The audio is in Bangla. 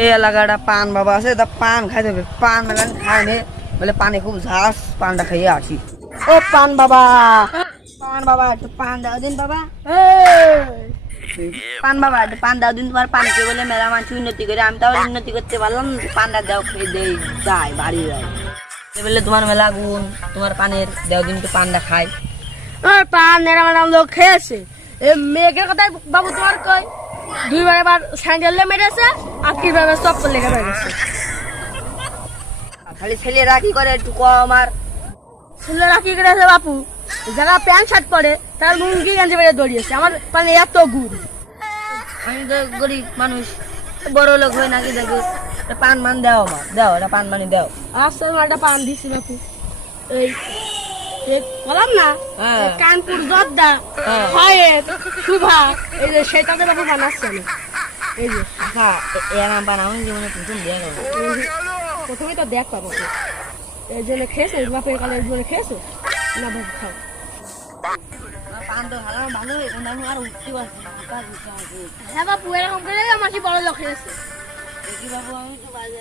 এই এলাকাটা পান বাবা আছে, তা পান খাইতে হবে। পান মেলান খাই নে, বলে পানি খুব ঝাঁস, পানটা খাইয়ে আসি। ও পান বাবা, পান বাবা একটু পান দাও দিন বাবা। পান বাবা একটু পান দাও দিন, তোমার পানকে বলে মেলা মানুষ উন্নতি করে, আমি তাও উন্নতি করতে পারলাম। পানটা দাও, খেয়ে দেই যাই বাড়ি যাই বলে তোমার মেলা গুণ, তোমার পানের দেও দিন তো পানটা খাই। পান নেড়া ম্যাডাম লোক খেয়েছে। মেয়েকের কথাই বাবু তোমার কই, দুইবার এবার স্যান্ডেল মেরেছে আর তিনবার চপ্পল লেগে মেরেছে। খালি ছেলেরা কি করে একটু কম, আর ছেলেরা কি করেছে বাপু, যারা প্যান্ট শার্ট পরে তারা লুঙ্গি গেঞ্জি বেড়ে দৌড়িয়েছে। আমার পানে এত গুড়। আমি তো গরিব মানুষ, বড় লোক হয়ে নাকি দেখো পান মান দেও, মা দেও, এটা পান মানি দেও। আজকে আমার একটা পান দিছি বাপু। এই বললাম না, হ্যাঁ। কানপুর জর্দা হ্যাঁ। হয়ের শুভা, এই যে সেটাতে বাপু বানাচ্ছে আমি। এই যে আচ্ছা এরম বানাও জীবনে প্রথম দিয়ে গেল। প্রথমে তো দেখ পাবো, এই জন্য খেয়েছো বাপের কালে, এই জন্য খেয়েছো না বাবু খাও। পান তো ভালো ভালো, আমি আর উঠতে পারছি না। হ্যাঁ বাপু, এরকম করে আমার কি বড় লোক হয়েছে। দেখি বাবু, আমি তো বাজে